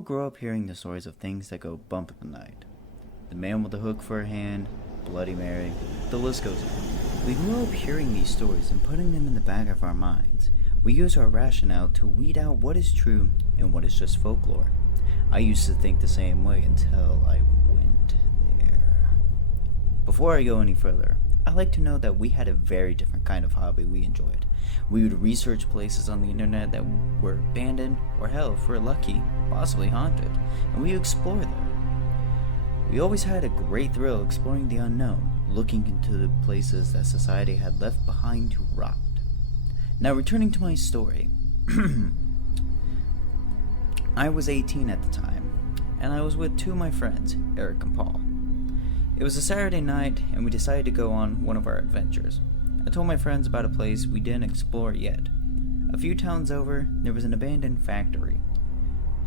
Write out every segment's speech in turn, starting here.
all grew up hearing the stories of things that go bump in the night. The man with the hook for a hand, Bloody Mary, the list goes on. We grew up hearing these stories and putting them in the back of our minds. We use our rationale to weed out what is true and what is just folklore. I used to think the same way until I went there. Before I go any further, I like to know that we had a very different kind of hobby we enjoyed. We would research places on the internet that were abandoned, or hell, if we're lucky, possibly haunted, and we explore them. We always had a great thrill exploring the unknown, looking into the places that society had left behind to rot. Now returning to my story. I was 18 at the time, and I was with two of my friends, Eric and Paul. It was a Saturday night, and we decided to go on one of our adventures. I told my friends about a place we didn't explore yet. A few towns over, there was an abandoned factory.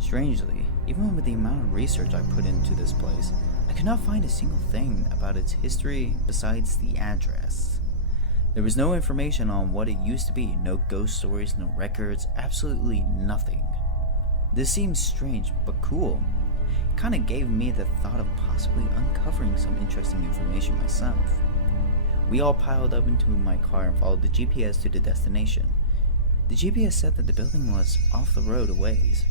Strangely, even with the amount of research I put into this place, I could not find a single thing about its history besides the address. There was no information on what it used to be, no ghost stories, no records, absolutely nothing. This seems strange, but cool. It kinda gave me the thought of possibly uncovering some interesting information myself. We all piled up into my car and followed the GPS to the destination. The GPS said that the building was off the road a ways.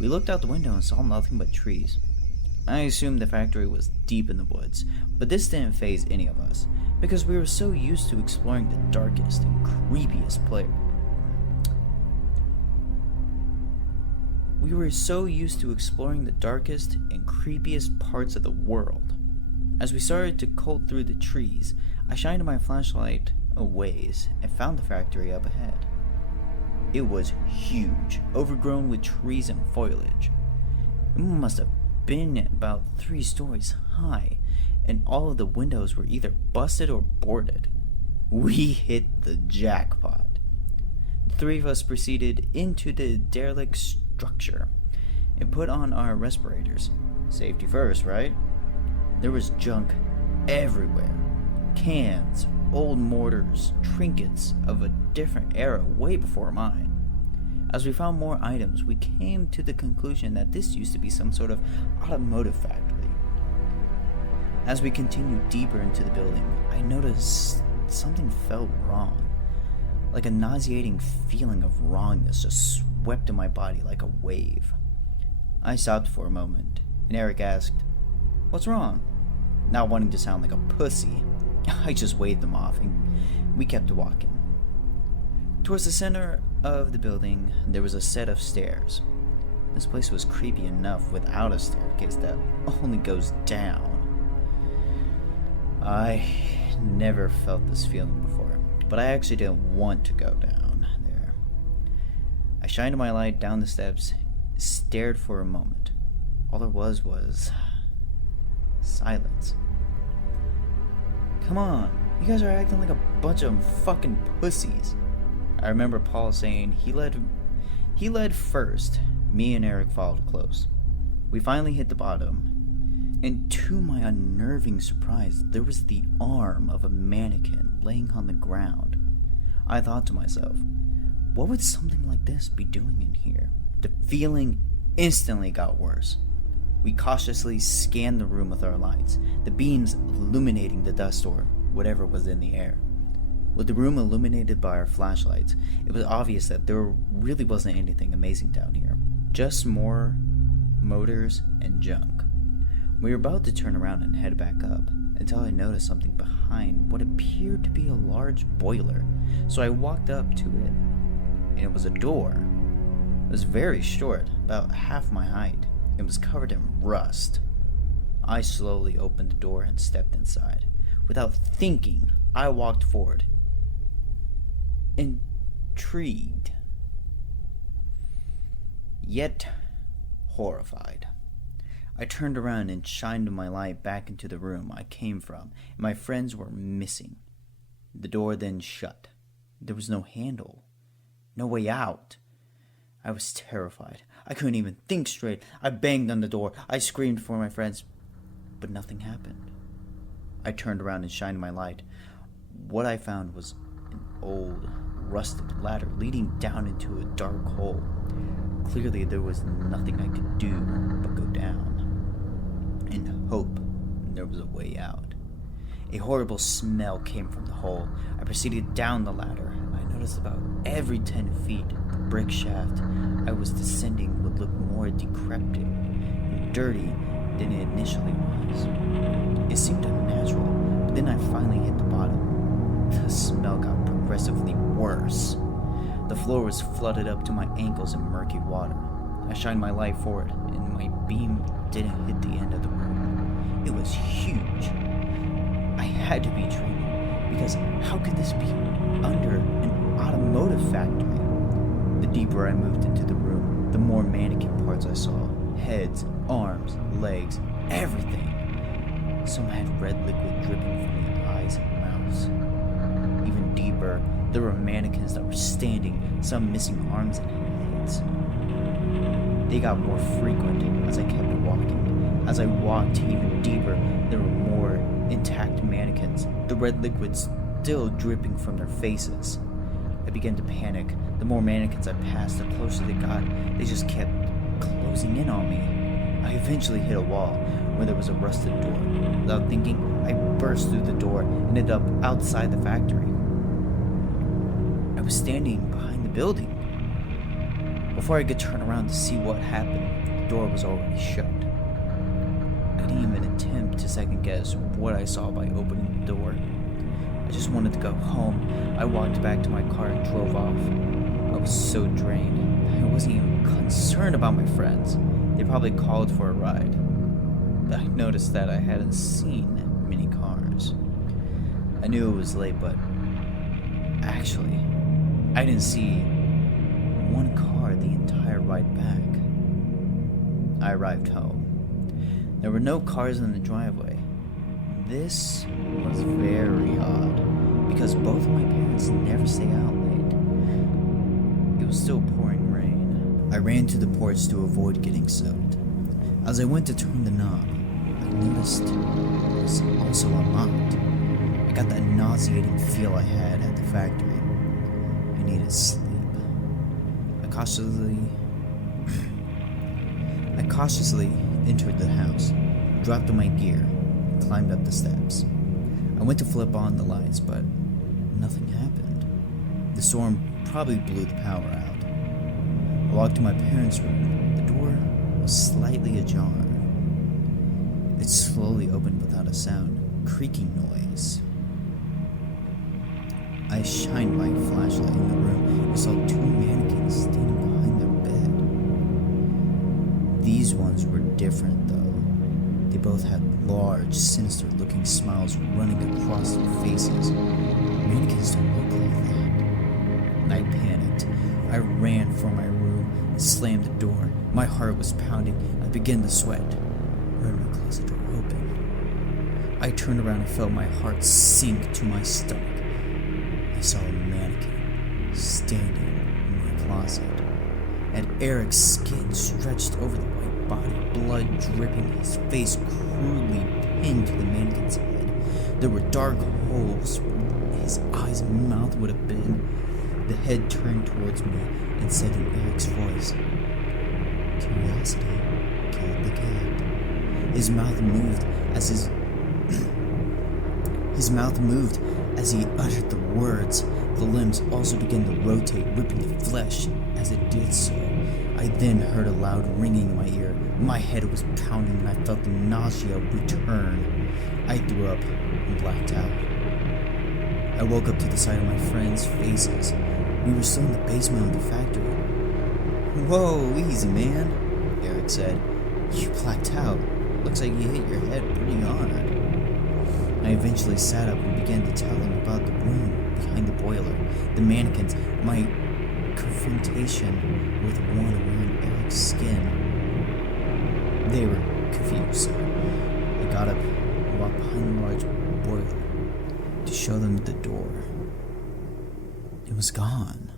We looked out the window and saw nothing but trees. I assumed the factory was deep in the woods, but this didn't faze any of us, because we were so used to exploring the darkest and creepiest parts of the world. As we started to cull through the trees, I shined my flashlight a ways and found the factory up ahead. It was huge, overgrown with trees and foliage. It must have been about 3 stories high, and all of the windows were either busted or boarded. We hit the jackpot. The 3 of us proceeded into the derelict structure and put on our respirators. Safety first, right? There was junk everywhere. Cans, old mortars, trinkets of a different era way before mine. As we found more items, we came to the conclusion that this used to be some sort of automotive factory. As we continued deeper into the building, I noticed something felt wrong. Like a nauseating feeling of wrongness just swept in my body like a wave. I stopped for a moment, and Eric asked, "What's wrong?" Not wanting to sound like a pussy, I just waved them off, and we kept walking. Towards the center of the building, there was a set of stairs. This place was creepy enough without a staircase that only goes down. I never felt this feeling before, but I actually didn't want to go down there. I shined my light down the steps, stared for a moment. All there was silence. Come on, you guys are acting like a bunch of fucking pussies. I remember Paul saying he led first. Me and Eric followed close. We finally hit the bottom, and to my unnerving surprise, there was the arm of a mannequin laying on the ground. I thought to myself, what would something like this be doing in here? The feeling instantly got worse. We cautiously scanned the room with our lights, the beams illuminating the dust or whatever was in the air. With the room illuminated by our flashlights, it was obvious that there really wasn't anything amazing down here. Just more motors and junk. We were about to turn around and head back up, until I noticed something behind what appeared to be a large boiler. So I walked up to it, and it was a door. It was very short, about half my height. It was covered in rust. I slowly opened the door and stepped inside. Without thinking, I walked forward. Intrigued, yet horrified. I turned around and shined my light back into the room I came from, and my friends were missing. The door then shut. There was no handle, no way out. I was terrified. I couldn't even think straight. I banged on the door. I screamed for my friends, but nothing happened. I turned around and shined my light. What I found was an old, rusted ladder leading down into a dark hole. Clearly, there was nothing I could do but go down and hope there was a way out. A horrible smell came from the hole. I proceeded down the ladder. I noticed about every 10 feet, the brick shaft I was descending would look more decrepit and dirty than it initially was. It seemed unnatural, but then I finally hit the bottom. The smell got progressively worse. The floor was flooded up to my ankles in murky water. I shined my light forward, and my beam didn't hit the end of the room. It was huge. I had to be dreaming, because how could this be under an automotive factory? The deeper I moved into the room, the more mannequin parts I saw. Heads, arms, legs, everything. Some had red liquid dripping from the eyes and mouths. Even deeper, there were mannequins that were standing, some missing arms and heads. They got more frequent as I kept walking. As I walked even deeper, there were more intact mannequins, the red liquid still dripping from their faces. I began to panic. The more mannequins I passed, the closer they got. They just kept closing in on me. I eventually hit a wall where there was a rusted door. Without thinking, I burst through the door and ended up outside the factory. I was standing behind the building. Before I could turn around to see what happened, the door was already shut. I didn't even attempt to second guess what I saw by opening the door. I just wanted to go home. I walked back to my car and drove off. I was so drained. I wasn't even concerned about my friends. They probably called for a ride. I noticed that I hadn't seen many cars. I knew it was late, but actually, I didn't see one car the entire ride back. I arrived home. There were no cars in the driveway. This was very odd, because both of my parents never stay out late. It was still pouring rain. I ran to the porch to avoid getting soaked. As I went to turn the knob, I noticed it was also unlocked. I got that nauseating feel I had at the factory. I needed sleep. I cautiously entered the house, dropped on my gear, and climbed up the steps. I went to flip on the lights, but nothing happened. The storm probably blew the power out. I walked to my parents' room. The door was slightly ajar. It slowly opened without a sound, creaking noise. I shined my flashlight in the room and saw two mannequins standing behind their bed. These ones were different, though. They both had large, sinister-looking smiles running across their faces. Mannequins don't look like that. I panicked. I ran for my room and slammed the door. My heart was pounding. I began to sweat. I heard my closet door open. I turned around and felt my heart sink to my stomach. I saw a mannequin standing in my closet. And Eric's skin stretched over the white body, blood dripping, his face crudely pinned to the mannequin's head. There were dark holes where his eyes and mouth would have been. The head turned towards me and said in Eric's voice, "Curiosity killed the cat." His mouth moved as he uttered the words. The limbs also began to rotate, ripping the flesh as it did so. I then heard a loud ringing in my ear. My head was pounding and I felt the nausea return. I threw up and blacked out. I woke up to the sight of my friends' faces. We were still in the basement of the factory. "Whoa, easy, man," Eric said. "You blacked out. Looks like you hit your head pretty hard." I eventually sat up and began to tell them about the room behind the boiler, the mannequins, my confrontation with one wearing Eric's skin. They were confused, so I got up and walked behind the large boiler to show them the door. It was gone.